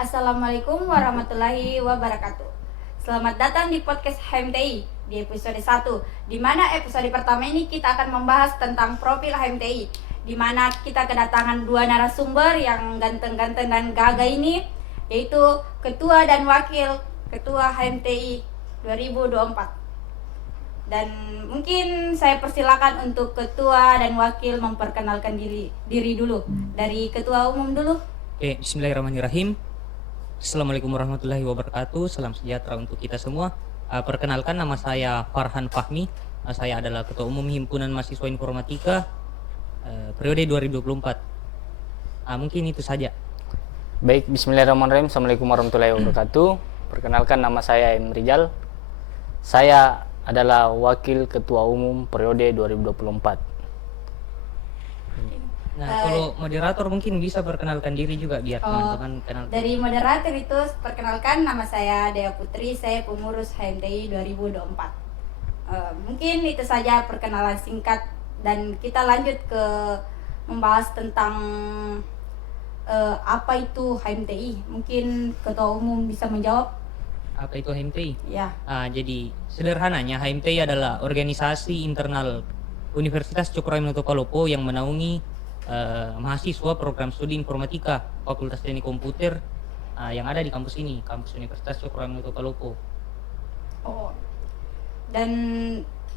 Assalamualaikum warahmatullahi wabarakatuh. Selamat datang di podcast HMTI di episode 1, di mana episode pertama ini kita akan membahas tentang profil HMTI, di mana kita kedatangan dua narasumber yang ganteng-ganteng dan gagah ini, yaitu Ketua dan Wakil Ketua HMTI 2024. Dan mungkin saya persilakan untuk Ketua dan Wakil memperkenalkan diri dulu. Dari Ketua Umum dulu. Bismillahirrahmanirrahim. Assalamualaikum warahmatullahi wabarakatuh. Salam sejahtera untuk kita semua. Perkenalkan, nama saya Farhan Fahmi. Saya adalah Ketua Umum Himpunan Mahasiswa Informatika periode 2024. Mungkin itu saja. Baik, bismillahirrahmanirrahim. Assalamualaikum warahmatullahi wabarakatuh. Perkenalkan, nama saya M. Rijal. Saya adalah Wakil Ketua Umum periode 2024. Nah, kalau moderator mungkin bisa perkenalkan diri juga biar teman-teman kenal. Dari moderator itu perkenalkan, nama saya Dea Putri, saya pengurus HMTI 2024. Mungkin itu saja perkenalan singkat dan kita lanjut ke membahas tentang apa itu HMTI. Mungkin Ketua Umum bisa menjawab. Apa itu HMTI? Ya. Jadi sederhananya HMTI adalah organisasi internal Universitas Cokro Aminoto Palopo yang menaungi mahasiswa program studi informatika Fakultas Teknik Komputer yang ada di kampus ini, kampus Universitas Cokro Aminoto Palopo. Dan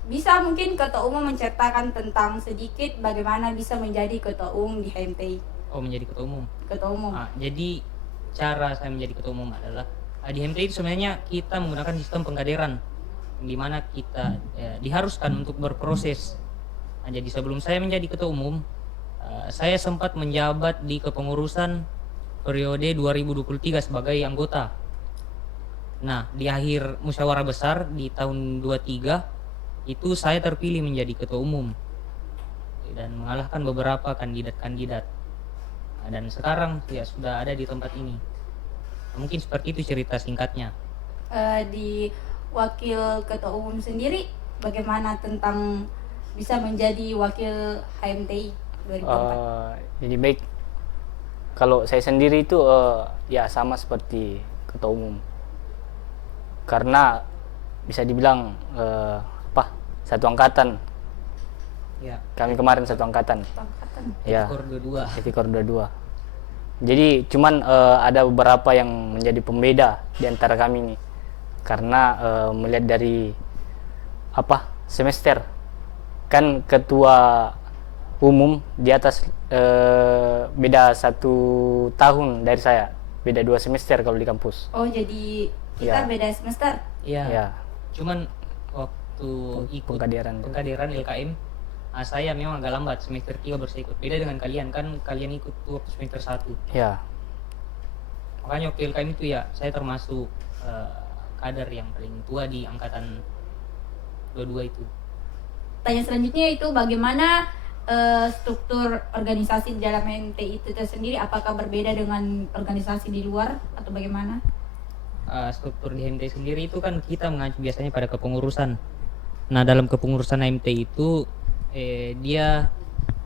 bisa mungkin Ketua Umum menceritakan tentang sedikit bagaimana bisa menjadi Ketua Umum di HMTI. Menjadi Ketua Umum. Ketua Umum. Jadi cara saya menjadi Ketua Umum adalah di HMTI itu sebenarnya kita menggunakan sistem pengkaderan di mana kita diharuskan untuk berproses. Jadi sebelum saya menjadi Ketua Umum, saya sempat menjabat di kepengurusan periode 2023 sebagai anggota. Nah, di akhir musyawarah besar di tahun 23 itu saya terpilih menjadi Ketua Umum dan mengalahkan beberapa kandidat-kandidat. Dan sekarang ya sudah ada di tempat ini. Mungkin seperti itu cerita singkatnya. Di Wakil Ketua Umum sendiri bagaimana tentang bisa menjadi Wakil HMTI 2024? Jadi baik, kalau saya sendiri itu ya sama seperti Ketua Umum, karena bisa dibilang satu angkatan. Ya. Kami kemarin satu angkatan. Ya. Tipikor 22. Jadi cuman ada beberapa yang menjadi pembeda di antara kami ini, karena melihat dari semester, kan Ketua Umum di atas beda 1 tahun dari saya, beda 2 semester kalau di kampus. Jadi kita beda semester? Iya. Ya. Cuman waktu ikut pengkaderan LKM, saya memang agak lambat, semester 3 baru saya ikut. Beda dengan kalian, kan kalian ikut waktu semester 1. Ya. Makanya waktu LKM itu ya saya termasuk kader yang paling tua di angkatan 22 itu. Tanya selanjutnya itu bagaimana struktur organisasi di dalam HMTI itu sendiri, apakah berbeda dengan organisasi di luar atau bagaimana? Struktur di HMTI sendiri itu kan kita mengacu biasanya pada kepengurusan. Nah, dalam kepengurusan HMTI itu dia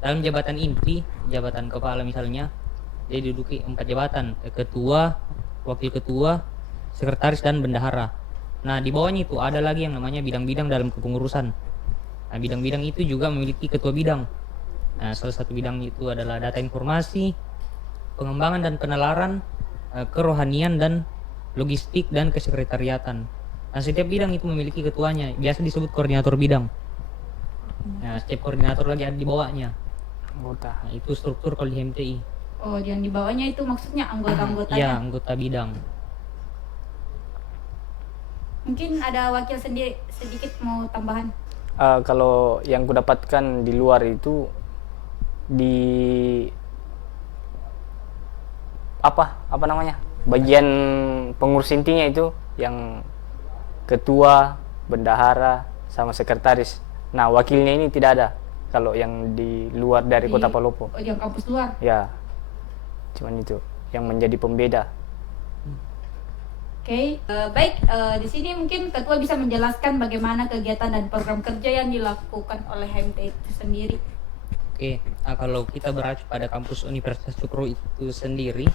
dalam jabatan inti, jabatan kepala misalnya, dia duduki 4 jabatan: ketua, wakil ketua, sekretaris, dan bendahara. Nah, di bawahnya itu ada lagi yang namanya bidang-bidang dalam kepengurusan. Nah, bidang-bidang itu juga memiliki ketua bidang. Nah, salah satu bidang itu adalah data informasi, pengembangan dan penalaran, kerohanian, dan logistik dan kesekretariatan. Nah, setiap bidang itu memiliki ketuanya, biasa disebut koordinator bidang. Nah, setiap koordinator lagi ada di bawahnya. Anggota. Nah, itu struktur kalau di HMTI. Yang di bawahnya itu maksudnya anggota-anggotanya? Iya, anggota bidang. Mungkin ada wakil sendiri sedikit mau tambahan? Kalau yang kudapatkan di luar itu di bagian pengurus intinya itu yang ketua, bendahara, sama sekretaris. Nah, wakilnya ini tidak ada kalau yang di luar dari Kota Palopo. Yang kampus luar? Ya, cuman itu yang menjadi pembeda. Baik, di sini mungkin Ketua bisa menjelaskan bagaimana kegiatan dan program kerja yang dilakukan oleh HMTI itu sendiri. Kalau kita beracu pada kampus Universitas Cokro itu sendiri,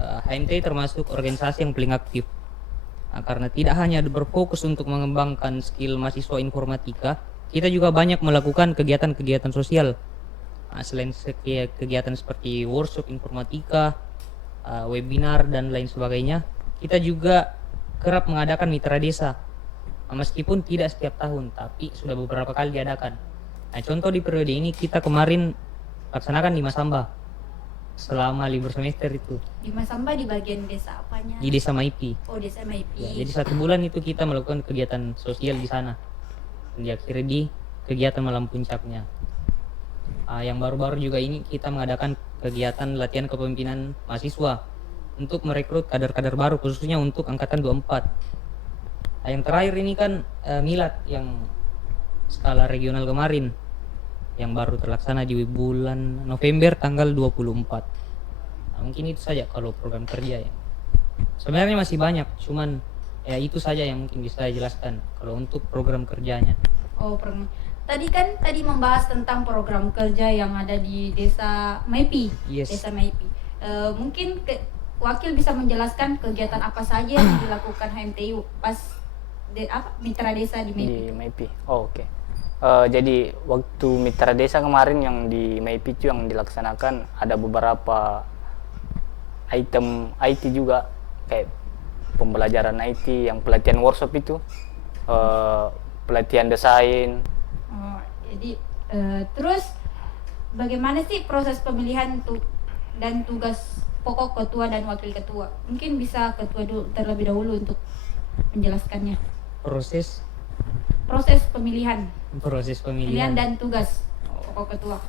HMTI termasuk organisasi yang paling aktif. Karena tidak hanya berfokus untuk mengembangkan skill mahasiswa informatika, kita juga banyak melakukan kegiatan-kegiatan sosial. Selain kegiatan seperti workshop informatika, webinar dan lain sebagainya, kita juga kerap mengadakan mitra desa. Meskipun tidak setiap tahun, tapi sudah beberapa kali diadakan. Contoh di periode ini kita kemarin laksanakan di Masamba selama libur semester itu. Di Masamba di bagian desa apanya? Di Desa Maipi. Oh, desa Maipi. Ya, jadi 1 bulan itu kita melakukan kegiatan sosial di sana. Dan diakhiri di kegiatan malam puncaknya. Yang baru-baru juga ini kita mengadakan kegiatan latihan kepemimpinan mahasiswa untuk merekrut kader-kader baru khususnya untuk angkatan 24. Yang terakhir ini kan milad yang skala regional kemarin yang baru terlaksana di bulan November tanggal 24. Mungkin itu saja kalau program kerja ya. Sebenarnya masih banyak, cuman ya itu saja yang mungkin bisa saya jelaskan kalau untuk program kerjanya. Oh, tadi membahas tentang program kerja yang ada di Desa Maipi. Yes. Desa Maipi. Mungkin wakil bisa menjelaskan kegiatan apa saja yang dilakukan HMTI pas mitra desa di Maipi. Di Maipi. Oh, oke. Jadi waktu mitra desa kemarin yang di Maipi itu yang dilaksanakan ada beberapa item IT juga, kayak pembelajaran IT, yang pelatihan workshop itu, pelatihan desain. Oh, jadi terus bagaimana sih proses pemilihan dan tugas pokok ketua dan wakil ketua? Mungkin bisa ketua terlebih dahulu untuk menjelaskannya. Proses Pemilihan pemilihan dan tugas pokok ketua.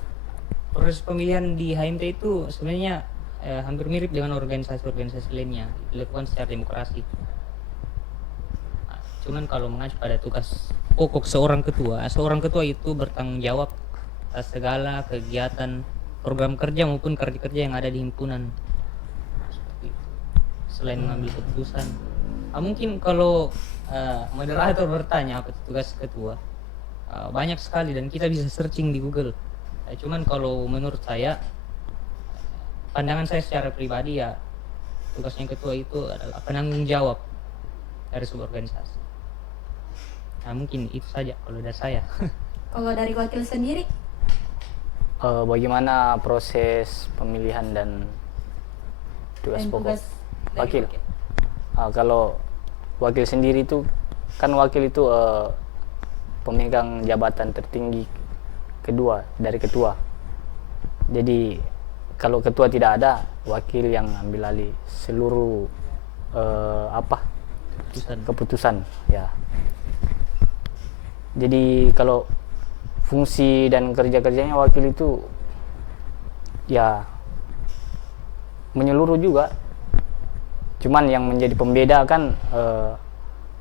proses pemilihan di HMT itu sebenarnya hampir mirip dengan organisasi-organisasi lainnya, dilakukan secara demokrasi. Cuman kalau mengacu pada tugas pokok seorang ketua itu bertanggung jawab atas segala kegiatan program kerja maupun kerja-kerja yang ada di himpunan. Seperti itu. Selain mengambil keputusan, mungkin kalau moderator bertanya apa itu tugas ketua, banyak sekali dan kita bisa searching di Google. Cuman kalau menurut saya, pandangan saya secara pribadi ya, tugasnya ketua itu adalah penanggung jawab dari sebuah organisasi. Mungkin itu saja kalau dari saya. Kalau dari wakil sendiri, Bagaimana proses pemilihan dan tugas pokok dari wakil? Kalau wakil sendiri itu kan wakil itu pemegang jabatan tertinggi kedua dari ketua. Jadi kalau ketua tidak ada, wakil yang ambil alih seluruh keputusan ya. Jadi kalau fungsi dan kerja-kerjanya wakil itu ya menyeluruh juga. Cuman yang menjadi pembeda kan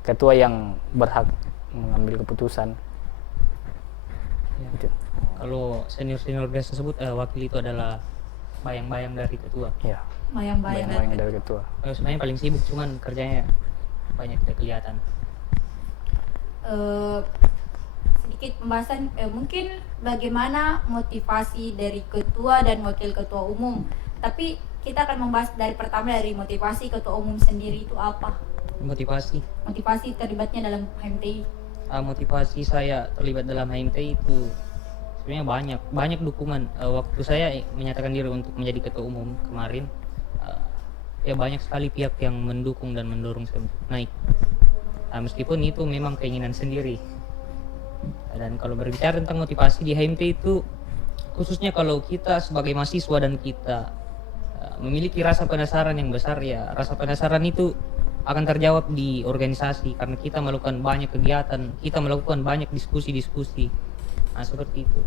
ketua yang berhak mengambil keputusan. Ya. Gitu. Kalau senior organisasi tersebut, wakil itu adalah bayang-bayang dari ketua. Ya. bayang-bayang Dari ketua. Sebenarnya paling sibuk, cuman kerjanya banyak tidak kelihatan. Sedikit pembahasan mungkin bagaimana motivasi dari ketua dan wakil ketua umum. Tapi kita akan membahas dari motivasi ketua umum sendiri itu apa? Motivasi Terlibatnya dalam HMTI. Motivasi saya terlibat dalam HMTI itu sebenarnya banyak dukungan. Waktu saya menyatakan diri untuk menjadi ketua umum kemarin, ya banyak sekali pihak yang mendukung dan mendorong saya untuk naik. Meskipun itu memang keinginan sendiri. Dan kalau berbicara tentang motivasi di HMT itu, khususnya kalau kita sebagai mahasiswa dan kita memiliki rasa penasaran yang besar, ya rasa penasaran itu akan terjawab di organisasi karena kita melakukan banyak kegiatan, kita melakukan banyak diskusi-diskusi. Seperti itu.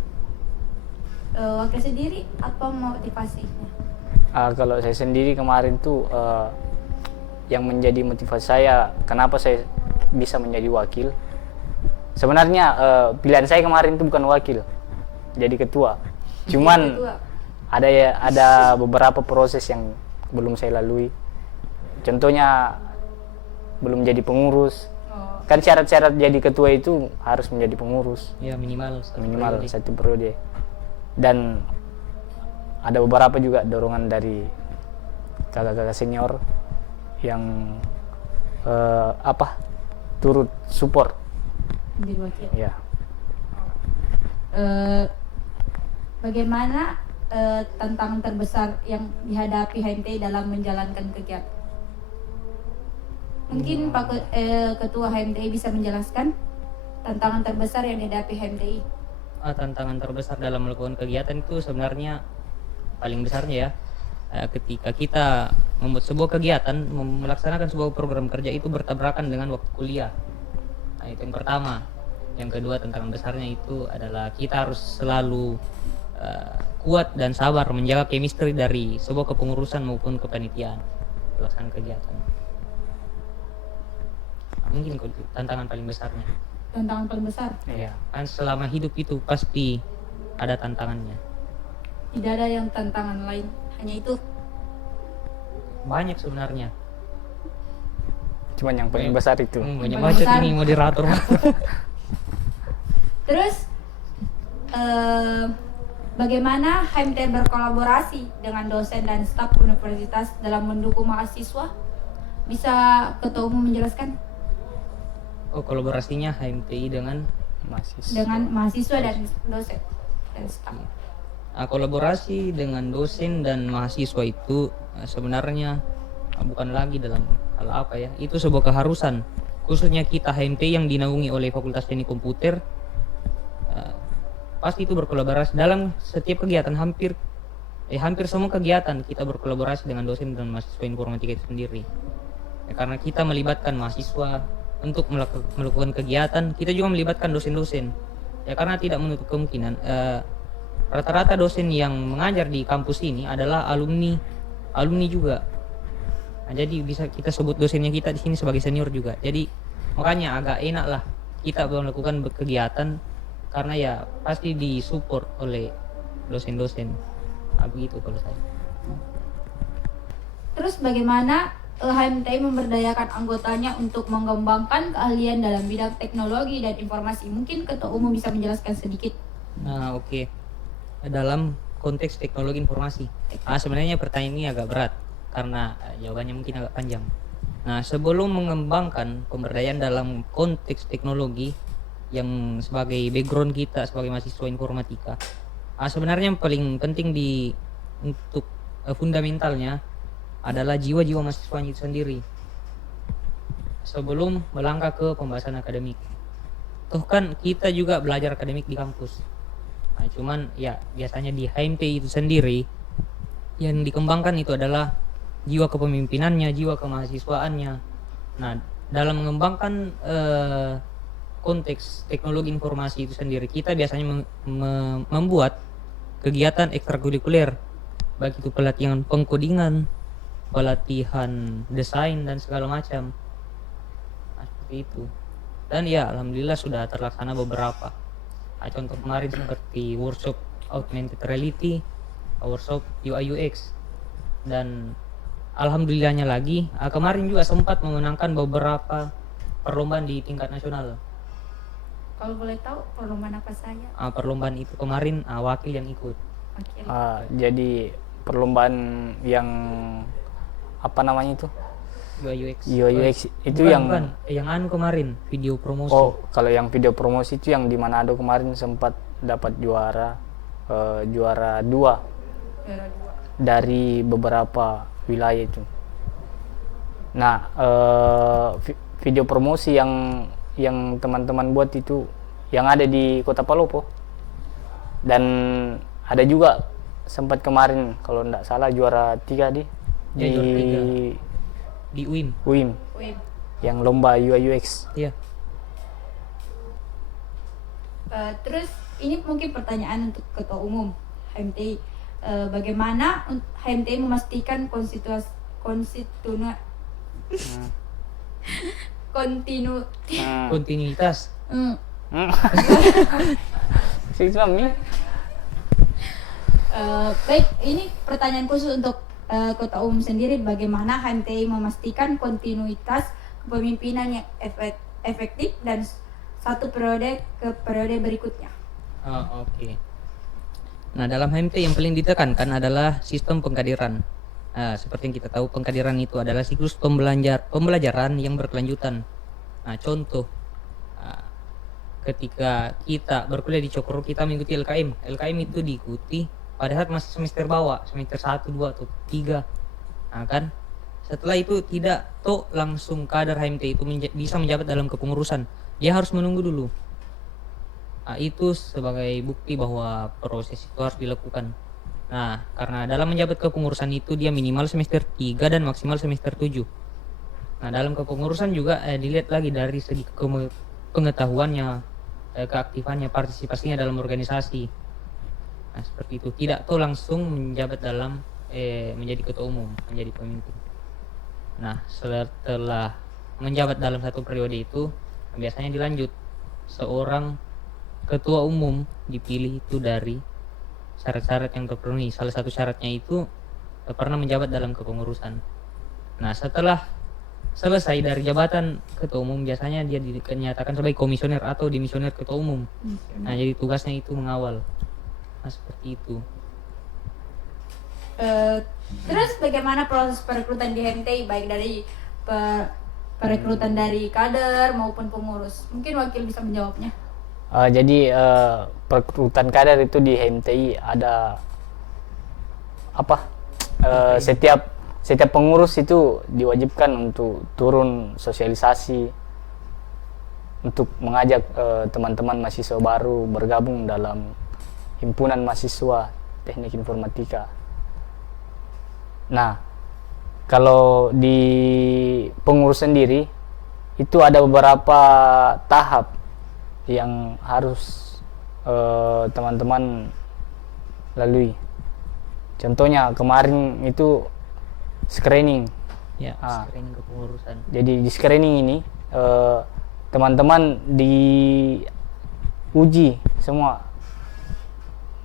Wakil sendiri apa motivasinya? Kalau saya sendiri kemarin tuh yang menjadi motivasi saya kenapa saya bisa menjadi wakil. Sebenarnya pilihan saya kemarin itu bukan wakil, jadi ketua. Cuman ada beberapa proses yang belum saya lalui. Contohnya belum jadi pengurus. Kan syarat-syarat jadi ketua itu harus menjadi pengurus. Ya minimal satu periode. Dan ada beberapa juga dorongan dari kakak-kakak senior yang turut support Menjadi wakil. ya. Bagaimana tantangan terbesar yang dihadapi HMTI dalam menjalankan kegiatan? Mungkin Ketua HMTI bisa menjelaskan tantangan terbesar yang dihadapi HMTI. Tantangan terbesar dalam melakukan kegiatan itu sebenarnya paling besarnya ya, ketika kita membuat sebuah kegiatan, melaksanakan sebuah program kerja itu bertabrakan dengan waktu kuliah. Nah, itu yang pertama. Yang kedua, tantangan besarnya itu adalah kita harus selalu kuat dan sabar menjaga chemistry dari sebuah kepengurusan maupun kepanitiaan pelaksanaan kegiatan. Mungkin tantangan paling besarnya. Tantangan paling besar. Iya. Kan selama hidup itu pasti ada tantangannya. Tidak ada yang tantangan lain, hanya itu. Banyak sebenarnya. Cuman yang paling besar itu. Banyak Paling bacot besar. ini moderator. Terus bagaimana HMTI berkolaborasi dengan dosen dan staf universitas dalam mendukung mahasiswa? Bisa Ketua Umum menjelaskan? Kolaborasinya HMTI dengan Mahasiswa dan dosen dan staf. kolaborasi dengan dosen dan mahasiswa itu sebenarnya bukan lagi dalam hal apa ya, itu sebuah keharusan, khususnya kita HMTI yang dinaungi oleh Fakultas Teknik Komputer. Pasti itu berkolaborasi dalam setiap kegiatan, hampir semua kegiatan kita berkolaborasi dengan dosen dan mahasiswa informatika itu sendiri ya, karena kita melibatkan mahasiswa untuk melakukan kegiatan, kita juga melibatkan dosen-dosen ya, karena tidak menutup kemungkinan rata-rata dosen yang mengajar di kampus ini adalah alumni juga. Nah, jadi bisa kita sebut dosennya kita di sini sebagai senior juga. Jadi makanya agak enak lah kita melakukan kegiatan karena ya pasti disupport oleh dosen-dosen. Begitu kalau saya. Terus bagaimana HMTI memberdayakan anggotanya untuk mengembangkan keahlian dalam bidang teknologi dan informasi? Mungkin Ketua Umum bisa menjelaskan sedikit. Nah, oke. Dalam konteks teknologi informasi. Sebenarnya pertanyaan ini agak berat karena jawabannya mungkin agak panjang. Nah, sebelum mengembangkan pemberdayaan dalam konteks teknologi yang sebagai background kita sebagai mahasiswa informatika, sebenarnya yang paling penting untuk fundamentalnya adalah jiwa-jiwa mahasiswa itu sendiri sebelum melangkah ke pembahasan akademik. Toh kan kita juga belajar akademik di kampus. Nah, cuman ya biasanya di HMTI itu sendiri yang dikembangkan itu adalah jiwa kepemimpinannya, jiwa kemahasiswaannya. Nah, dalam mengembangkan konteks teknologi informasi itu sendiri, kita biasanya membuat kegiatan ekstrakurikuler, baik itu pelatihan pengkodingan, pelatihan desain dan segala macam. Nah, seperti itu. Dan ya alhamdulillah sudah terlaksana beberapa. Contoh kemarin seperti workshop augmented reality, workshop UI UX, dan alhamdulillahnya lagi kemarin juga sempat memenangkan beberapa perlombaan di tingkat nasional. Kalau boleh tahu perlombaan apa saja? Perlombaan itu kemarin wakil yang ikut. Wakil. Jadi perlombaan yang apa namanya itu? UI UX. UI UX itu bukan, yang kemarin video promosi. Oh, kalau yang video promosi itu yang di Manado kemarin sempat dapat juara 2 Juara dua. dari beberapa wilayah itu. Nah, video promosi yang teman-teman buat itu yang ada di Kota Palopo, dan ada juga sempat kemarin kalau tidak salah juara 3 di UIM. UIM yang lomba UI UX. Iya. Terus ini mungkin pertanyaan untuk Ketua Umum HMTI. Bagaimana HMTI memastikan Kontinuitas. Baik, ini pertanyaan khusus untuk Ketua Umum sendiri. Bagaimana HMTI memastikan kontinuitas kepemimpinan yang efektif dan satu periode ke periode berikutnya? Oke. Nah, dalam HMTI yang paling ditekankan adalah sistem pengkaderan. Seperti yang kita tahu, pengkaderan itu adalah siklus pembelajaran yang berkelanjutan. Nah, contoh, ah, ketika kita berkuliah di Cokro, kita mengikuti LKM. LKM itu diikuti pada saat masih semester bawah, semester 1, 2, atau 3. Nah, kan? Setelah itu tidak langsung kader HMT itu bisa menjabat dalam kepengurusan. Dia harus menunggu dulu. Itu sebagai bukti bahwa proses itu harus dilakukan. Nah, karena dalam menjabat kepengurusan itu dia minimal semester 3 dan maksimal semester 7. Nah, dalam kepengurusan juga dilihat lagi dari segi pengetahuannya, keaktifannya, partisipasinya dalam organisasi. Nah, seperti itu. Tidak langsung menjabat dalam menjadi ketua umum, menjadi pemimpin. Nah, setelah menjabat dalam satu periode itu, biasanya dilanjut. Seorang ketua umum dipilih itu dari syarat-syarat yang terpenuhi. Salah satu syaratnya itu pernah menjabat dalam kepengurusan. Nah, setelah selesai dari jabatan ketua umum, biasanya dia dinyatakan sebagai komisioner atau dimisioner ketua umum. Nah, jadi tugasnya itu mengawal. Nah, seperti itu. Terus bagaimana proses perekrutan di HMTI, baik dari perekrutan dari kader maupun pengurus? Mungkin wakil bisa menjawabnya. Jadi perekrutan kader itu di HMTI ada apa? Setiap pengurus itu diwajibkan untuk turun sosialisasi untuk mengajak teman-teman mahasiswa baru bergabung dalam himpunan mahasiswa teknik informatika. Nah, kalau di pengurus sendiri itu ada beberapa tahap yang harus teman-teman lalui. Contohnya kemarin itu screening. Ya, screening kepengurusan. Jadi di screening ini teman-teman diuji semua,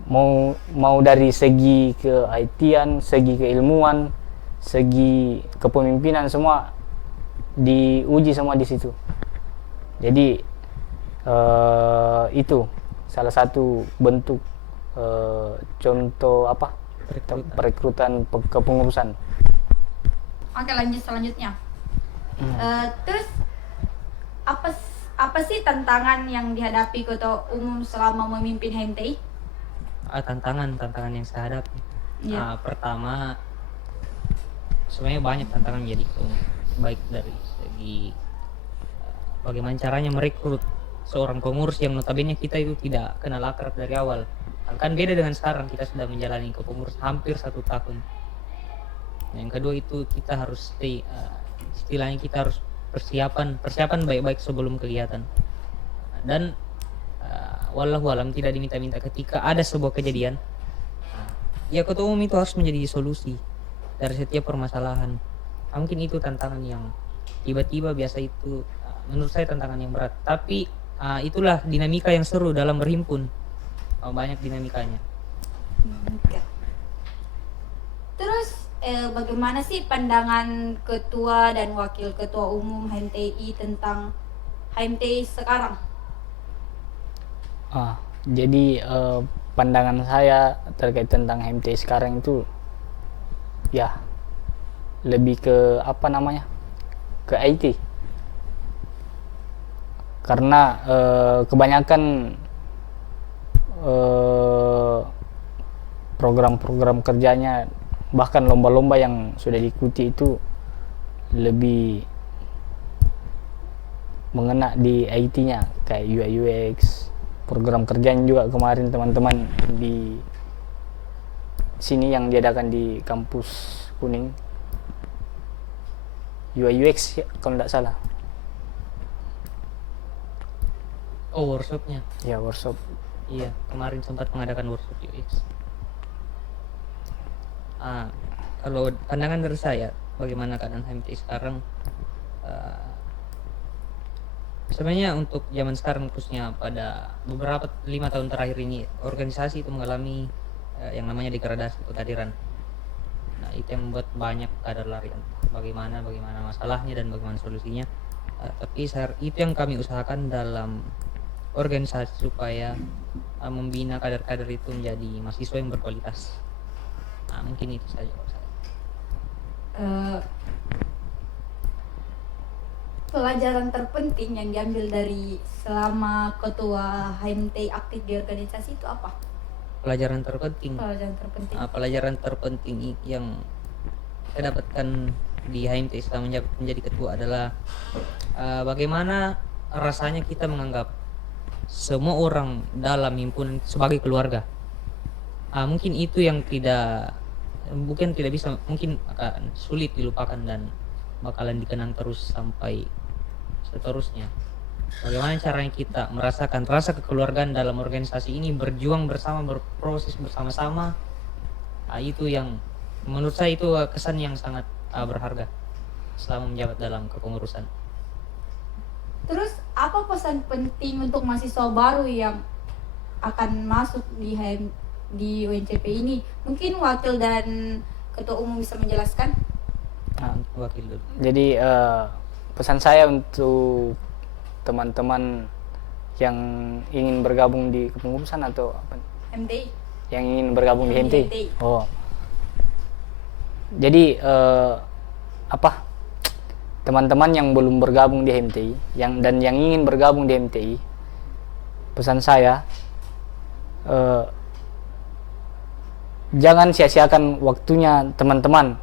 mau dari segi ke IT-an, segi keilmuan, segi kepemimpinan, semua diuji semua di situ. Jadi itu salah satu bentuk contoh apa perekrutan kepengurusan. Oke, lanjut selanjutnya. Terus apa sih tantangan yang dihadapi ketua umum selama memimpin HMTI? Tantangan yang saya hadapi. Iya. Pertama, sebenarnya banyak tantangan jadi ketua umum, baik dari segi bagaimana caranya merekrut seorang pengurus yang notabene kita itu tidak kenal akrab dari awal. Kan beda dengan sekarang, kita sudah menjalani kepengurus hampir 1 tahun. Yang kedua itu kita harus istilahnya kita harus persiapan baik-baik sebelum kegiatan. Dan wallahualam tidak diminta-minta ketika ada sebuah kejadian, ya ketua umum itu harus menjadi solusi dari setiap permasalahan. Mungkin itu tantangan yang tiba-tiba biasa itu menurut saya tantangan yang berat, tapi itulah dinamika yang seru dalam berhimpun. Banyak dinamikanya. Terus bagaimana sih pandangan ketua dan wakil ketua umum HMTI tentang HMTI sekarang? Jadi pandangan saya terkait tentang HMTI sekarang itu ya lebih ke apa namanya, ke IT, karena kebanyakan program-program kerjanya, bahkan lomba-lomba yang sudah diikuti itu lebih mengena di IT-nya, kayak UI UX. Program kerjanya juga kemarin teman-teman di sini yang diadakan di kampus Kuning, UI UX ya, kalau tidak salah. Workshopnya. Ya, workshop. Iya, kemarin sempat mengadakan workshop UX. Kalau pandangan dari saya, bagaimana keadaan HMTI sekarang? Sebenarnya untuk zaman sekarang, khususnya pada beberapa 5 tahun terakhir ini, organisasi itu mengalami yang namanya degradasi kehadiran. Nah, itu yang membuat banyak kader lari. Bagaimana masalahnya dan bagaimana solusinya. Tapi itu yang kami usahakan dalam organisasi, supaya membina kader-kader itu menjadi mahasiswa yang berkualitas. Mungkin itu saja. eh, pelajaran terpenting yang diambil dari selama ketua HMTI aktif di organisasi itu apa? Pelajaran terpenting. Pelajaran terpenting. Pelajaran terpenting yang saya dapatkan di HMTI setelah menjadi ketua adalah bagaimana rasanya kita menganggap semua orang dalam himpunan sebagai keluarga. Mungkin itu yang bukan tidak bisa, mungkin akan sulit dilupakan dan bakalan dikenang terus sampai seterusnya. Bagaimana caranya kita merasakan rasa kekeluargaan dalam organisasi ini, berjuang bersama, berproses bersama-sama. Itu yang menurut saya itu kesan yang sangat berharga selama menjabat dalam kepengurusan. Terus apa pesan penting untuk mahasiswa baru yang akan masuk di UNCP ini? Mungkin wakil dan ketua umum bisa menjelaskan. Wakil dulu. Jadi pesan saya untuk teman-teman yang ingin bergabung di kepengurusan atau apa? HMTI. Yang ingin bergabung di Di HMTI. HMTI. Oh. Jadi teman-teman yang belum bergabung di HMTI dan yang ingin bergabung di HMTI, pesan saya jangan sia-siakan waktunya teman-teman,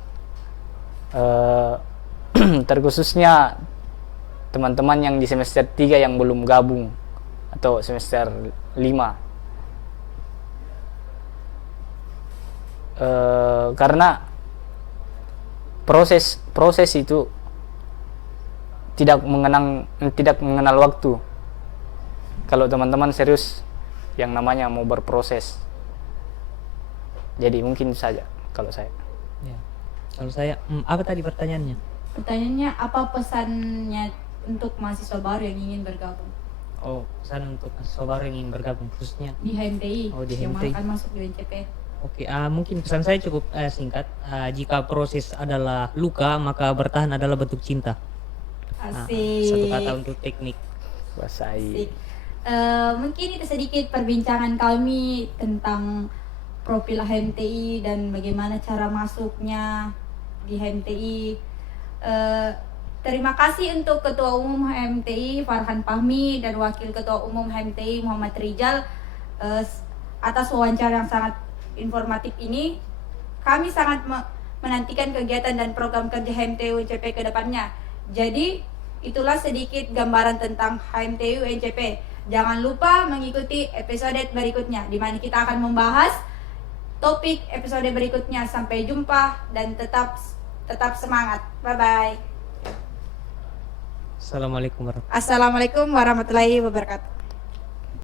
terkhususnya teman-teman yang di semester 3 yang belum gabung atau semester 5. Karena proses itu tidak mengenal waktu. Kalau teman-teman serius yang namanya mau berproses. Jadi mungkin saja kalau saya. Ya. Kalau saya, apa tadi pertanyaannya? Pertanyaannya apa pesannya untuk mahasiswa baru yang ingin bergabung Pesan untuk mahasiswa baru yang ingin bergabung khususnya di HMTI, di yang HMTI. akan masuk di UNCP? Oke, mungkin pesan saya cukup singkat. Jika proses adalah luka, maka bertahan adalah bentuk cinta. Asik. Satu kata untuk teknik. Kuasai. Asik. Mungkin itu sedikit perbincangan kami tentang profil HMTI dan bagaimana cara masuknya di HMTI. Terima kasih untuk Ketua Umum HMTI Farhan Fahmi dan Wakil Ketua Umum HMTI Muhammad Rizal atas wawancara yang sangat informatif ini. Kami sangat menantikan kegiatan dan program kerja HMTI UNCP ke depannya. Jadi itulah sedikit gambaran tentang HMTI UNCP. Jangan lupa mengikuti episode berikutnya di mana kita akan membahas topik episode berikutnya. Sampai jumpa dan tetap semangat. Bye bye. Assalamualaikum warahmatullahi wabarakatuh. Assalamualaikum warahmatullahi wabarakatuh.